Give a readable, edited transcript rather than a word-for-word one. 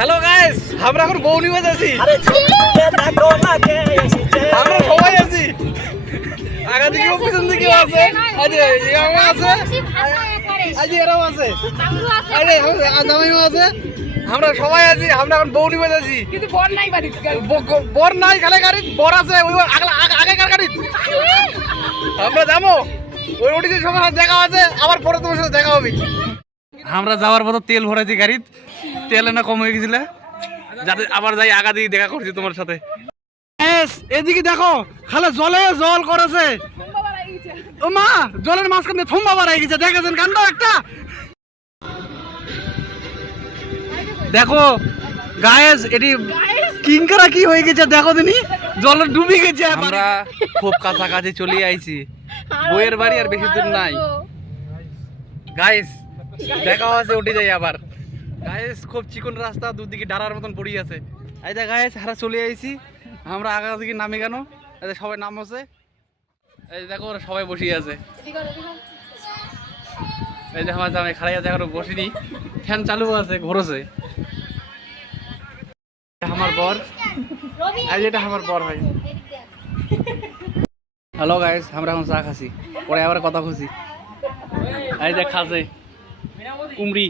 Hello guys, আমরা এখন বউনি বাজাচ্ছি। আমরা সবাই আছি। আগা দিকে পিছন দিকে আছে, আজ এরাও আছে, আজ এরাও আছে, আরে জামাইও আছে। আমরা সবাই আছি, আমরা এখন বউনি বাজাচ্ছি। কিন্তু বর নাই বাড়িতে। বর নাই, খালি গাড়ি বর আছে, ওই আগেকার গাড়ি। আমরা যাবো ওই ওটিতে সবার সাথে দেখা আছে, আবার পরে তোমার সাথে দেখা হবে। আমরা যাওয়ার পর তেল ভরাইছি গাড়িতে, তেল না কম হয়ে গেছিল, যাতে আবার যাই আগা দিয়ে দেখা করছি তোমার সাথে। এদিকে দেখো খালে জলে জল করেছে। ও মা, জলের মাঝখানে থম্বা বাড়াই গেছে, দেখেছেন কাণ্ড একটা। দেখো গায়েস, এটি কিংকারা কি হয়ে গেছে দেখো দিনি, জলে ডুবে গেছে। আমরা খুব কাছাকাছি চলে আইছি, বইয়ের বাড়ি আর বেশি দূর নাই। গাইস দেখা আছে, উঠে যাই আবার। গাইস খুব চিকন রাস্তা, দুদিকে ডারার মতন পড়ি আছে। এই যে গাইস হারা চলে আইছি আমরা, আগা দিকে নামে কেন, এই যে সবাই নাম আছে, এই দেখো ওরা সবাই বসে আছে। এই যে আমার জামাই খাড়াই আছে, এখনো বসিনি, ফ্যান চালু আছে, ঘুরছে। আমার বর, এই যেটা আমার বর হয়। হ্যালো গাইস, আমরা এখন চা খাচ্ছি, পরে আবার কথা খুঁজি। এই যে খাচ্ছে কুমড়ি।